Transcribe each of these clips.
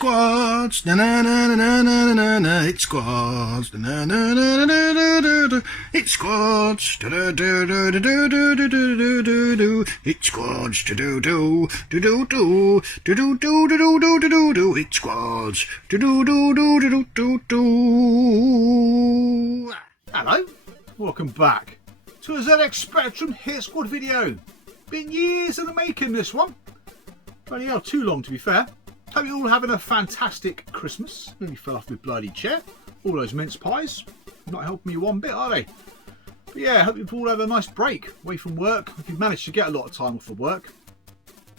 squads, na na na na na na na. It squads, na na na na na na na. It squads, da da da da da da da da da da. It squads, da do do do do do do do do do do do do do. It squads, do do do do do do do. Hello, welcome back to a ZX Spectrum Hit Squad video. Been years in the making, this one. Bloody hell, too long to be fair. Hope you're all having a fantastic Christmas. Nearly fell off my bloody chair. All those mince pies. Not helping me one bit, are they? But yeah, hope you've all had a nice break away from work. If you've managed to get a lot of time off of work.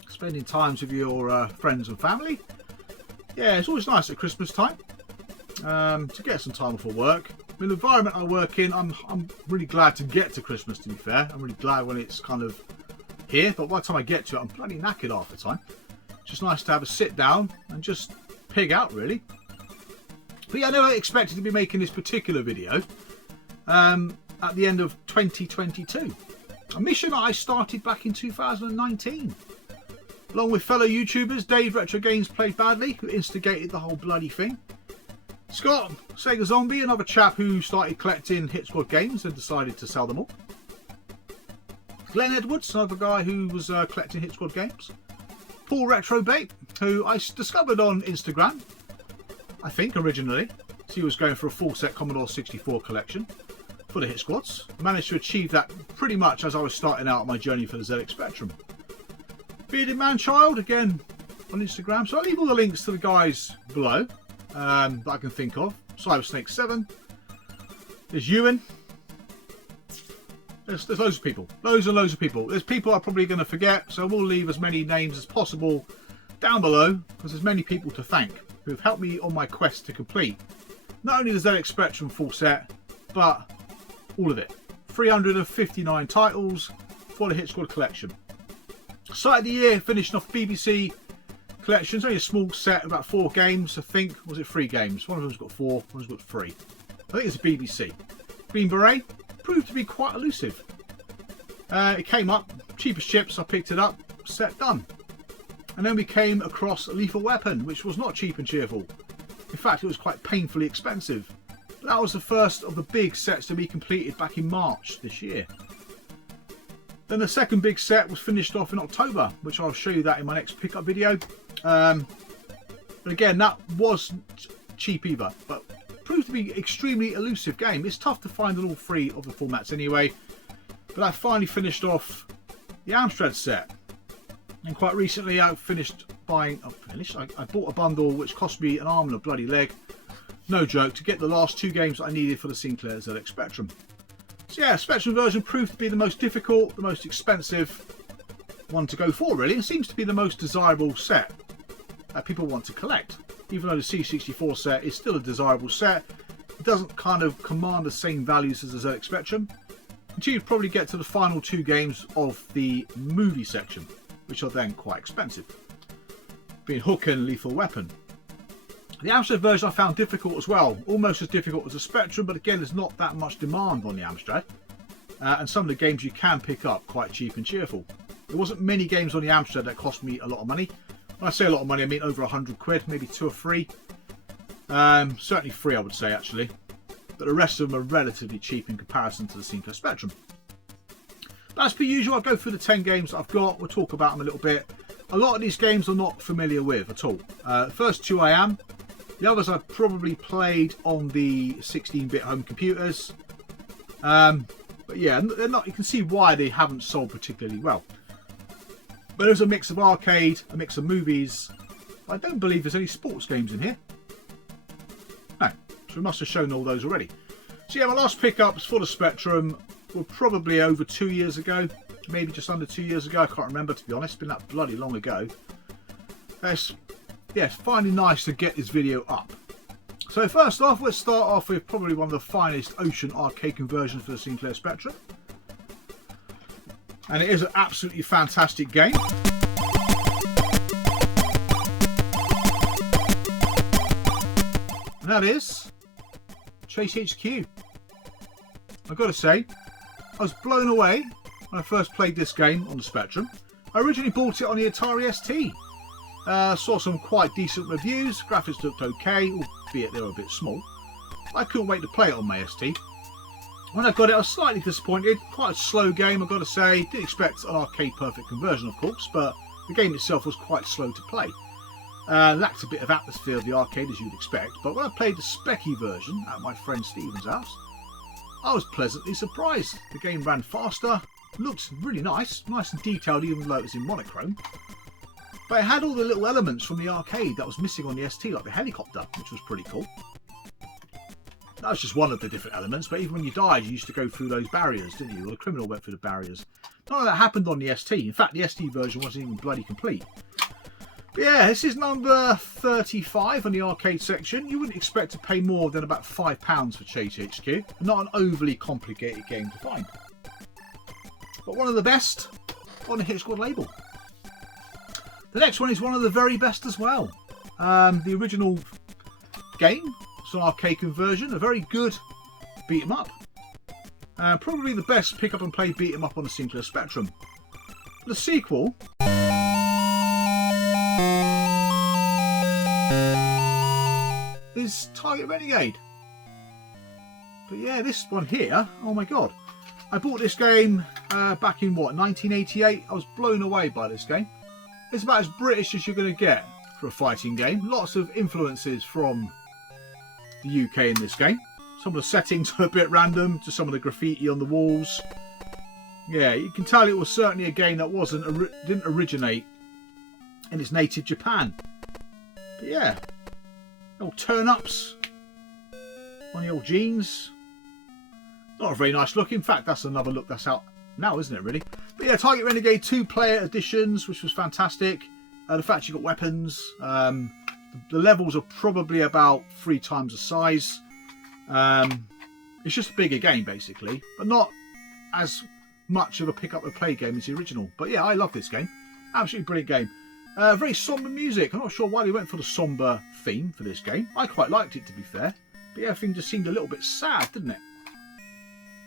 Spending times with your friends and family. Yeah, it's always nice at Christmas time. To get some time off of work. I mean, the environment I work in, I'm really glad to get to Christmas, to be fair. I'm really glad when it's kind of here. But by the time I get to it, I'm bloody knackered half the time. It's just nice to have a sit down and just pig out, really. But yeah, I never expected to be making this particular video at the end of 2022. A mission that I started back in 2019. Along with fellow YouTubers, Dave Retro Games Played Badly, who instigated the whole bloody thing. Scott, Sega Zombie, another chap who started collecting Hit Squad games and decided to sell them all. Glenn Edwards, another guy who was collecting Hit Squad games. Paul Retrobait, who I discovered on Instagram, I think originally. So he was going for a full set Commodore 64 collection for the Hit Squads. Managed to achieve that pretty much as I was starting out my journey for the ZX Spectrum. Bearded Man Child, again on Instagram. So I'll leave all the links to the guys below that I can think of. Cyber Snake 7. There's Ewan. There's loads of people. Loads and loads of people. There's people I'm probably going to forget, so we'll leave as many names as possible down below, because there's many people to thank who have helped me on my quest to complete not only the ZX Spectrum full set, but all of it. 359 titles for the Hit Squad collection. Site of the year, finishing off BBC collections. Only a small set, about 4 games, I think. Was it 3 games? One of them's got 4, one's got 3. I think it's a BBC. Green Beret proved to be quite elusive. It came up, cheapest chips, I picked it up, set done. And then we came across Lethal Weapon, which was not cheap and cheerful. In fact, it was quite painfully expensive. But that was the first of the big sets to be completed back in March this year. Then the second big set was finished off in October, which I'll show you that in my next pickup video. But again, that wasn't cheap either, but proved to be an extremely elusive game. It's tough to find on all 3 of the formats anyway. But I finally finished off the Amstrad set. And quite recently I finished buying... I bought a bundle which cost me an arm and a bloody leg. No joke, to get the last 2 games I needed for the Sinclair ZX Spectrum. So yeah, Spectrum version proved to be the most difficult, the most expensive one to go for, really. It seems to be the most desirable set that people want to collect. Even though the C64 set is still a desirable set, it doesn't kind of command the same values as the ZX Spectrum until you probably get to the final 2 games of the movie section, which are then quite expensive, being Hook and Lethal Weapon. The Amstrad version I found difficult as well, almost as difficult as the Spectrum, but again there's not that much demand on the Amstrad, and some of the games you can pick up quite cheap and cheerful. There wasn't many games on the Amstrad that cost me a lot of money. When I say a lot of money, I mean over 100 quid, maybe 2 or 3. Certainly 3 I would say actually, but the rest of them are relatively cheap in comparison to the Sinclair Spectrum. But as per usual, I'll go through the 10 games that I've got, we'll talk about them a little bit. A lot of these games I'm not familiar with at all. The first 2 I am. The others I've probably played on the 16-bit home computers. But yeah, they're not. You can see why they haven't sold particularly well. But there's a mix of arcade, a mix of movies. I don't believe there's any sports games in here. No, so we must have shown all those already. So yeah, my last pickups for the Spectrum were probably over 2 years ago. Maybe just under 2 years ago. I can't remember, to be honest. It's been that bloody long ago. Yeah, it's finally nice to get this video up. So first off, let's start off with probably one of the finest Ocean arcade conversions for the Sinclair Spectrum. And it is an absolutely fantastic game. And that is Chase HQ. I've got to say, I was blown away when I first played this game on the Spectrum. I originally bought it on the Atari ST. Saw some quite decent reviews. Graphics looked okay, albeit they were a bit small. I couldn't wait to play it on my ST. When I got it, I was slightly disappointed. Quite a slow game, I've got to say. Didn't expect an arcade perfect conversion, of course, but the game itself was quite slow to play. Lacked a bit of atmosphere of the arcade, as you'd expect, but when I played the specky version at my friend Stephen's house, I was pleasantly surprised. The game ran faster, looked really nice and detailed even though it was in monochrome. But it had all the little elements from the arcade that was missing on the ST, like the helicopter, which was pretty cool. That was just one of the different elements, but even when you died, you used to go through those barriers, didn't you? Or the criminal went through the barriers. None of that happened on the ST. In fact, the ST version wasn't even bloody complete. But yeah, this is number 35 on the arcade section. You wouldn't expect to pay more than about £5 for Chase HQ. Not an overly complicated game to find. But one of the best on the Hit Squad label. The next one is one of the very best as well. The original game, it's an arcade conversion, a very good beat 'em up. Probably the best pick up and play beat 'em up on the Sinclair Spectrum. The sequel is Target Renegade. But yeah, this one here, oh my god. I bought this game back in what, 1988? I was blown away by this game. It's about as British as you're going to get for a fighting game. Lots of influences from the UK in this game. Some of the settings are a bit random, to some of the graffiti on the walls. Yeah, you can tell it was certainly a game that didn't originate in its native Japan. But yeah, old turn-ups on the old jeans. Not a very nice look. In fact, that's another look that's out now, isn't it, really? But yeah, Target Renegade 2-player editions, which was fantastic. The fact you got weapons. The levels are probably about 3 times the size. It's just a bigger game, basically, but not as much of a pick-up-and-play game as the original. But yeah, I love this game. Absolutely brilliant game. Very somber music. I'm not sure why they went for the somber theme for this game. I quite liked it, to be fair. But yeah, everything just seemed a little bit sad, didn't it?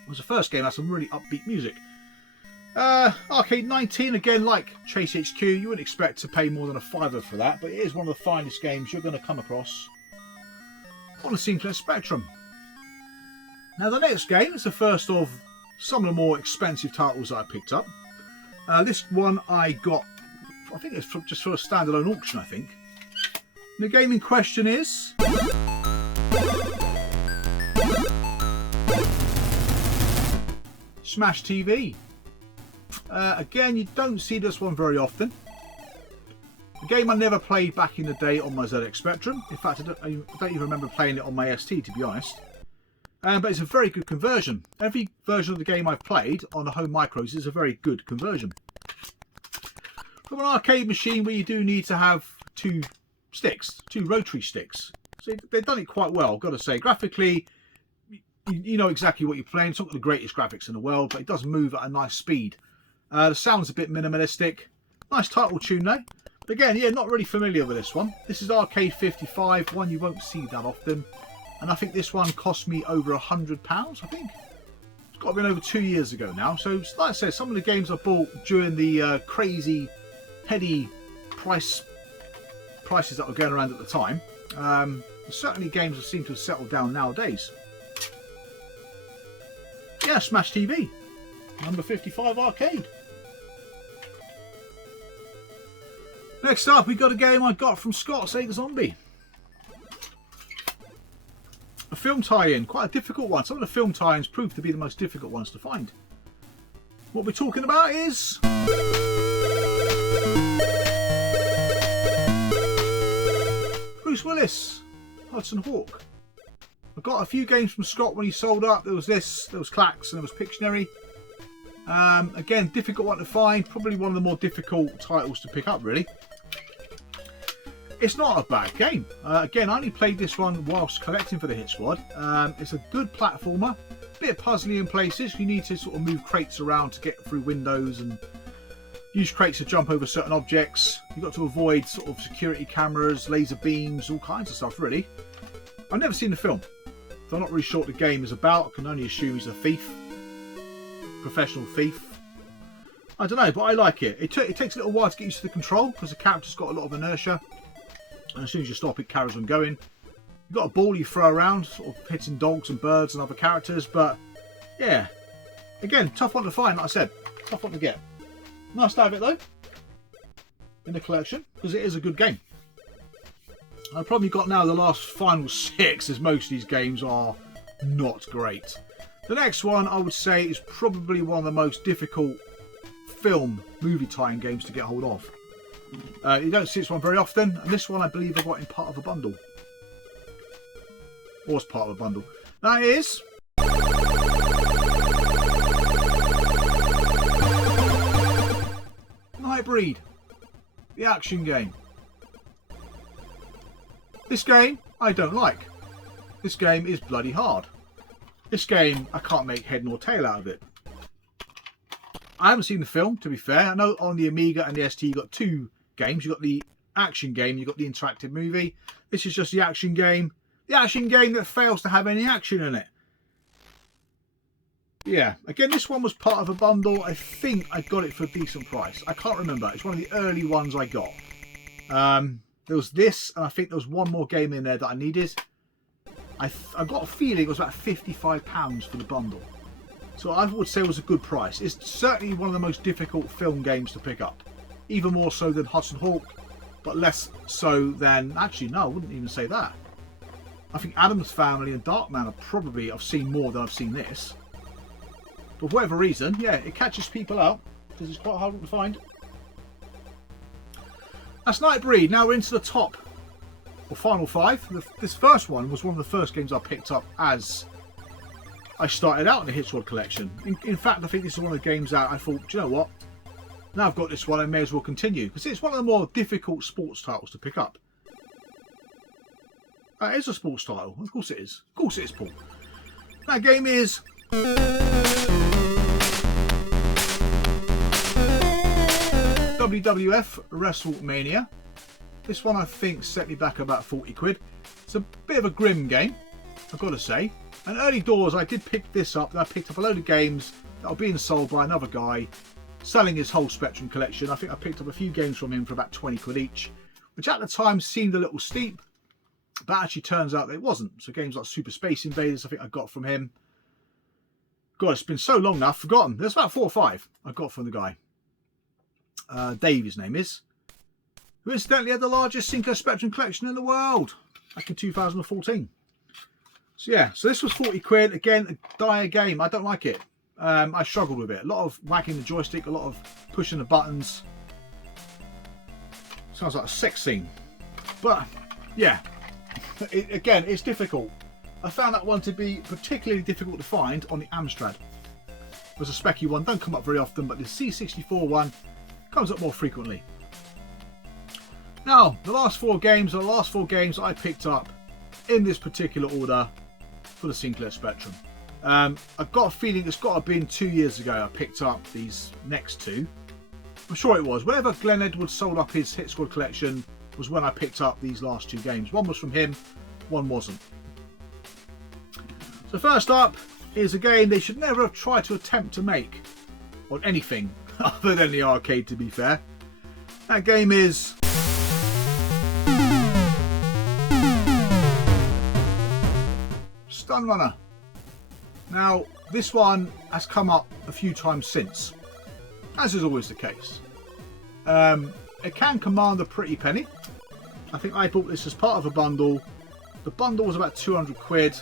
It was the first game that had some really upbeat music. Arcade 19, again, like Chase HQ, you wouldn't expect to pay more than a £5 for that, but it is one of the finest games you're going to come across on the Sinclair Spectrum. Now, the next game is the first of some of the more expensive titles that I picked up. This one I got, I think it's just for a standalone auction, I think. And the game in question is Smash TV. Again, you don't see this one very often. A game I never played back in the day on my ZX Spectrum. In fact, I don't even remember playing it on my ST, to be honest. But it's a very good conversion. Every version of the game I've played on the home micros is a very good conversion. From an arcade machine where you do need to have 2 rotary sticks. So they've done it quite well, I've got to say. Graphically, you know exactly what you're playing. It's not got the greatest graphics in the world, but it does move at a nice speed. The sound's a bit minimalistic. Nice title tune though. But again, yeah, not really familiar with this one. This is Arcade 55, one you won't see that often. And I think this one cost me over £100, I think. It's got to be over 2 years ago now. So, like I said, some of the games I bought during the crazy, heady prices that were going around at the time. Certainly games that seem to have settled down nowadays. Yeah, Smash TV. Number 55 arcade. Next up, we got a game I got from Scott, Sega Zombie. A film tie-in, quite a difficult one. Some of the film tie-ins proved to be the most difficult ones to find. What we're talking about is Bruce Willis, Hudson Hawk. I got a few games from Scott when he sold up. There was this, there was Clax, and there was Pictionary. Again, difficult one to find. Probably one of the more difficult titles to pick up, really. It's not a bad game. Again, I only played this one whilst collecting for the Hit Squad. It's a good platformer. A bit puzzly in places. You need to sort of move crates around to get through windows and use crates to jump over certain objects. You've got to avoid sort of security cameras, laser beams, all kinds of stuff, really. I've never seen the film, so I'm not really sure what the game is about. I can only assume he's a thief. Professional thief. I don't know, but I like it. It takes a little while to get used to the control because the character's got a lot of inertia. And as soon as you stop, it carries on going. You've got a ball you throw around, sort of hitting dogs and birds and other characters. But yeah, again, tough one to find, like I said. Tough one to get. Nice to have it though in the collection because it is a good game. I've probably got now the last final 6, as most of these games are not great. The next one I would say is probably one of the most difficult movie tie-in games to get hold of. You don't see this one very often, and this one I believe I got in part of a bundle. Was part of a bundle. That is Nightbreed, the action game. This game I don't like. This game is bloody hard. This game I can't make head nor tail out of it. I haven't seen the film, to be fair. I know on the Amiga and the ST you got 2 games. You got the action game, you got the interactive movie. This is just the action game. The action game that fails to have any action in it. Yeah, again, this one was part of a bundle. I think I got it for a decent price. I can't remember. It's one of the early ones I got. There was this, and I think there was one more game in there that I needed. I got a feeling it was about £55 for the bundle. So I would say it was a good price. It's certainly one of the most difficult film games to pick up. Even more so than Hudson Hawk, but less so than... Actually, no, I wouldn't even say that. I think Addams Family and Darkman are probably... I've seen more than I've seen this. But for whatever reason, yeah, it catches people out. Because it's quite hard to find. That's Nightbreed. Now we're into the top. Or final 5. This first one was one of the first games I picked up as... I started out in the Hit Squad collection. In fact, I think this is one of the games that I thought, do you know what? Now I've got this one, I may as well continue. Because it's one of the more difficult sports titles to pick up. It is a sports title. Of course it is. Of course it is, Paul. That game is... WWF WrestleMania. This one I think set me back about 40 quid. It's a bit of a grim game, I've got to say. And early doors I did pick this up, and I picked up a load of games that were being sold by another guy selling his whole Spectrum collection. I think I picked up a few games from him for about 20 quid each, which at the time seemed a little steep, but actually turns out that it wasn't. So games like Super Space Invaders I think I got from him. God, it's been so long now, I've forgotten. There's about 4 or 5 I got from the guy. Dave, his name is. Who incidentally had the largest Sinclair Spectrum collection in the world back in 2014. So yeah, so this was 40 quid. Again, a dire game. I don't like it. I struggled with it. A lot of whacking the joystick, a lot of pushing the buttons. Sounds like a sex scene. But yeah, again, it's difficult. I found that one to be particularly difficult to find on the Amstrad. There's a specky one, don't come up very often, but the C64 one comes up more frequently. Now, the last 4 games are the last 4 games I picked up in this particular order for the Sinclair Spectrum. I've got a feeling it's got to have been 2 years ago I picked up these next 2. I'm sure it was. Whenever Glenn Edwards sold up his Hit Squad collection was when I picked up these last 2 games. One was from him, one wasn't. So first up is a game they should never have tried to attempt to make on anything other than the arcade, to be fair. That game is Stunt Runner. Now, this one has come up a few times since, as is always the case. It can command a pretty penny. I think I bought this as part of a bundle. The bundle was about 200 quid.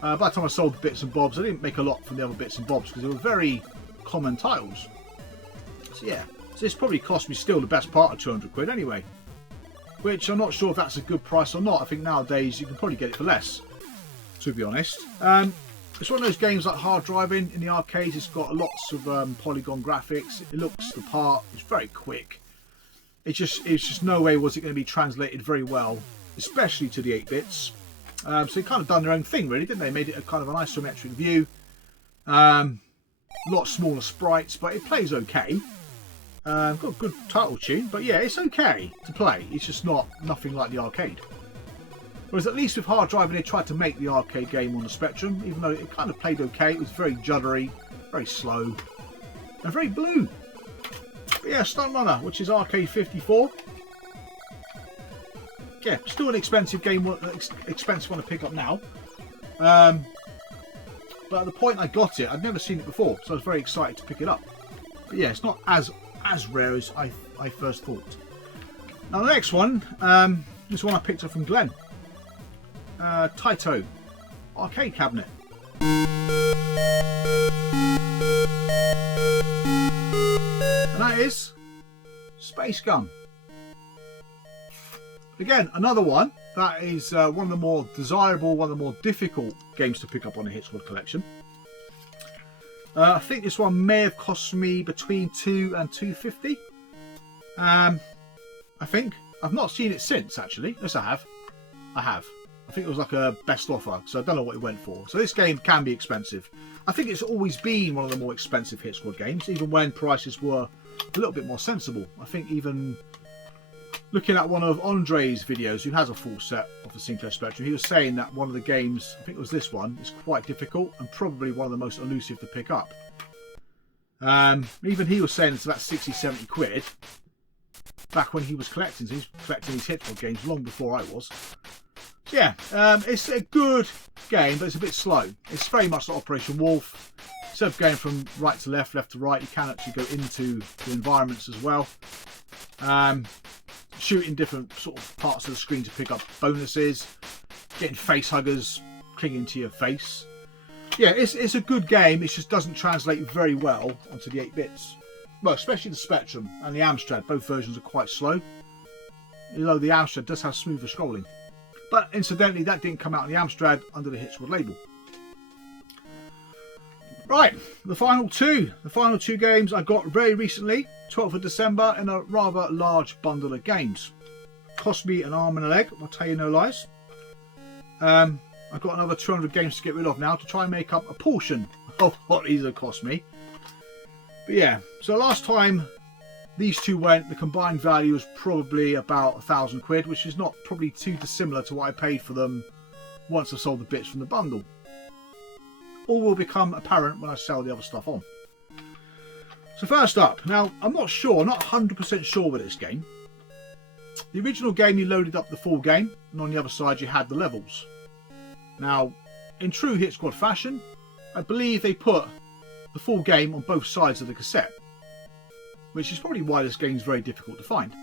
By the time I sold the bits and bobs, I didn't make a lot from the other bits and bobs because they were very common titles. So yeah, so this probably cost me still the best part of 200 quid anyway. Which I'm not sure if that's a good price or not. I think nowadays you can probably get it for less, to be honest. It's one of those games like hard driving in the arcades. It's got lots of polygon graphics. It looks the part. It's very quick. It's just no way was it going to be translated very well, especially to the 8-bits. So they kind of done their own thing, really, didn't they? Made it a kind of an isometric view. A lot smaller sprites, but it plays okay. Got a good title tune, but yeah, it's okay to play. It's just nothing like the arcade. Whereas at least with hard driving, they tried to make the arcade game on the Spectrum, even though it kind of played okay. It was very juddery, very slow, and very blue. But yeah, Stunt Runner, which is Arcade 54. Yeah, still an expensive game, expensive one to pick up now. But at the point I got it, I'd never seen it before, so I was very excited to pick it up. But yeah, it's not as rare as I first thought. Now the next one, this one I picked up from Glenn. Taito arcade cabinet. And that is Space Gun. Again, another one that is one of the more desirable, one of the more difficult games to pick up on a Hit Squad collection. I think this one may have cost me between $2 and $2.50. I think. I've not seen it since, actually. Yes, I have. I think it was like a best offer, so I don't know what it went for. So this game can be expensive. I think it's always been one of the more expensive Hit Squad games, even when prices were a little bit more sensible. I think even looking at one of Andre's videos, who has a full set of the Sinclair Spectrum, he was saying that one of the games, I think it was this one, is quite difficult and probably one of the most elusive to pick up. Even he was saying it's about 60, 70 quid back when he was collecting. So he was collecting these Hit Squad games long before I was. So yeah, it's a good game, but it's a bit slow. It's very much like Operation Wolf. Instead of going from right to left, left to right, you can actually go into the environments as well. Shooting different sort of parts of the screen to pick up bonuses, getting face huggers clinging to your face. Yeah, it's a good game. It just doesn't translate very well onto the 8-bits. Well, especially the Spectrum and the Amstrad. Both versions are quite slow. Although the Amstrad does have smoother scrolling. But incidentally, that didn't come out on the Amstrad under the Hit Squad label. Right, the final two. The final two games I got very recently, 12th of December, in a rather large bundle of games. Cost me an arm and a leg, I'll tell you no lies. I've got another 200 games to get rid of now to try and make up a portion of what these have cost me. But yeah, so last time these two went, the combined value was probably about 1,000 quid, which is not probably too dissimilar to what I paid for them once I sold the bits from the bundle. All will become apparent when I sell the other stuff on. So first up, now I'm not 100% sure with this game. The original game, you loaded up the full game, and on the other side you had the levels. Now, in true Hit Squad fashion, I believe they put the full game on both sides of the cassette, which is probably why this game is very difficult to find.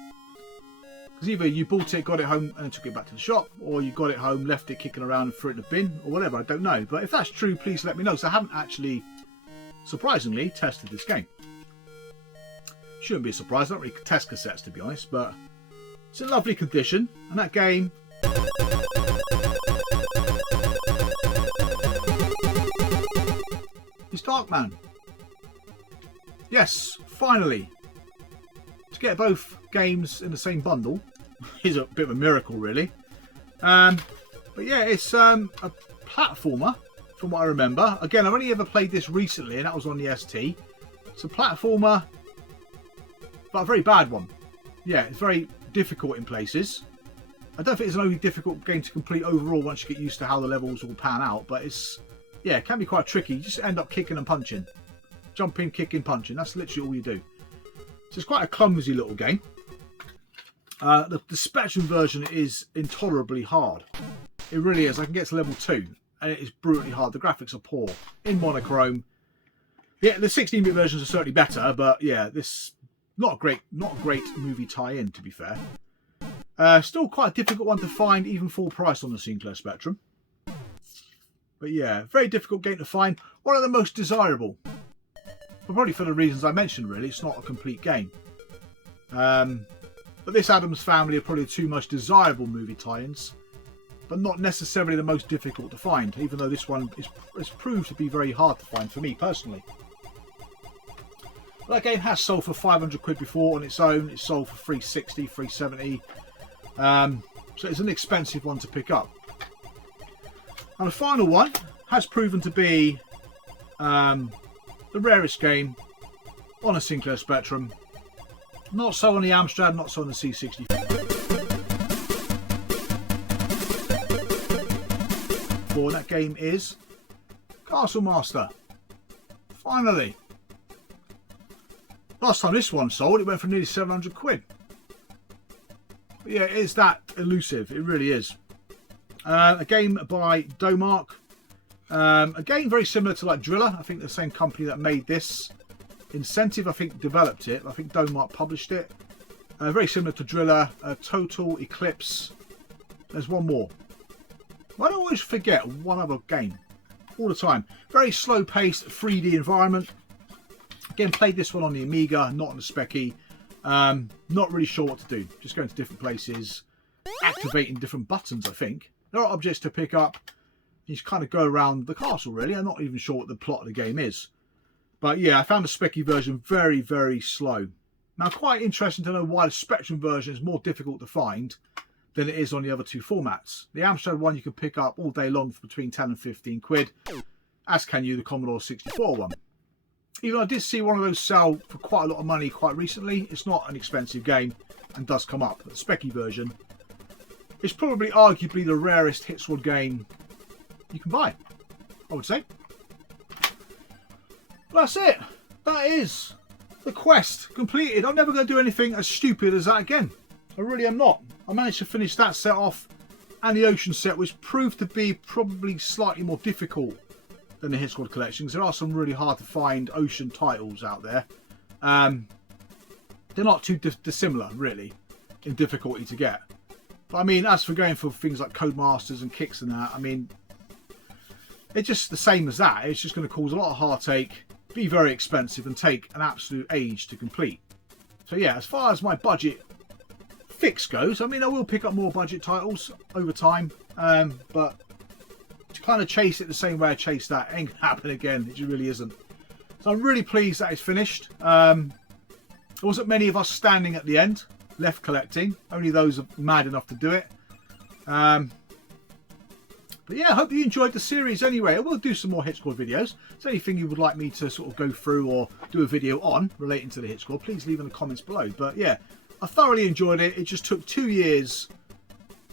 Because either you bought it, got it home and took it back to the shop, or you got it home, left it kicking around and threw it in the bin, or whatever, I don't know. But if that's true, please let me know, because I haven't actually, surprisingly, tested this game. Shouldn't be a surprise, I don't really test cassettes to be honest, but it's in lovely condition, and that game is Stockman. Yes, finally. To get both games in the same bundle is a bit of a miracle, really. But yeah, it's a platformer, from what I remember. Again, I've only ever played this recently, and that was on the ST. It's a platformer, but a very bad one. Yeah, it's very difficult in places. I don't think it's an only difficult game to complete overall once you get used to how the levels will pan out, but it's, yeah, it can be quite tricky. You just end up kicking and punching. Jumping, kicking, punching. That's literally all you do. So it's quite a clumsy little game. The Spectrum version is intolerably hard. It really is. I can get to level 2 and it is brutally hard. The graphics are poor in monochrome. Yeah, the 16-bit versions are certainly better, but yeah, this not a great movie tie-in, to be fair. Still quite a difficult one to find, even full price on the Sinclair Spectrum. But yeah, very difficult game to find. One of the most desirable. But probably for the reasons I mentioned, really. It's not a complete game. But this Addams Family are probably the two most desirable movie tie-ins. But not necessarily the most difficult to find, even though this one is proved to be very hard to find for me personally. That game has sold for 500 quid before on its own. It's sold for 360, 370. So it's an expensive one to pick up. And the final one has proven to be the rarest game on a Sinclair Spectrum. Not so on the Amstrad, not so on the C64. That game is Castle Master. Finally. Last time this one sold, it went for nearly 700 quid. But yeah, it is that elusive. It really is. A game by Domark. A game very similar to like Driller. I think the same company that made this. Incentive, I think, developed it. I think Domark published it. Very similar to Driller. Total Eclipse. There's one more. I always forget one other game. All the time. Very slow-paced 3D environment. Again, played this one on the Amiga, not on the Speccy. Not really sure what to do. Just going to different places. Activating different buttons, I think. There are objects to pick up. You just kind of go around the castle, really. I'm not even sure what the plot of the game is. But yeah, I found the Speccy version very, very slow. Now, quite interesting to know why the Spectrum version is more difficult to find than it is on the other two formats. The Amstrad one you can pick up all day long for between 10 and 15 quid, as can you the Commodore 64 one. Even I did see one of those sell for quite a lot of money quite recently. It's not an expensive game and does come up. The Speccy version is probably arguably the rarest hit squad game you can buy, I would say. Well, that's it. That is the quest completed. I'm never going to do anything as stupid as that again. I really am not. I managed to finish that set off and the Ocean set, which proved to be probably slightly more difficult than the Hit Squad collections. There are some really hard to find Ocean titles out there. They're not too dissimilar, really, in difficulty to get. But I mean, as for going for things like Codemasters and Kicks and that, I mean, it's just the same as that. It's just going to cause a lot of heartache, be very expensive, and take an absolute age to complete. So yeah, as far as my budget fix goes, I mean, I will pick up more budget titles over time, but to kind of chase it the same way I chased that ain't gonna happen again. It just really isn't. So I'm really pleased that it's finished. There wasn't many of us standing at the end left collecting, only those mad enough to do it. But yeah, I hope you enjoyed the series anyway. I will do some more Hit Squad videos. If there's anything you would like me to sort of go through or do a video on relating to the Hit Squad, please leave in the comments below. But yeah, I thoroughly enjoyed it. It just took 2 years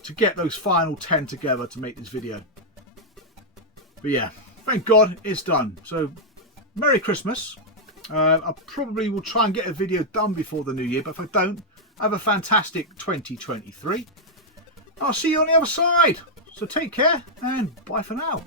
to get those final 10 together to make this video. But yeah, thank God it's done. So, Merry Christmas. I probably will try and get a video done before the new year, but if I don't, have a fantastic 2023. I'll see you on the other side. So take care and bye for now.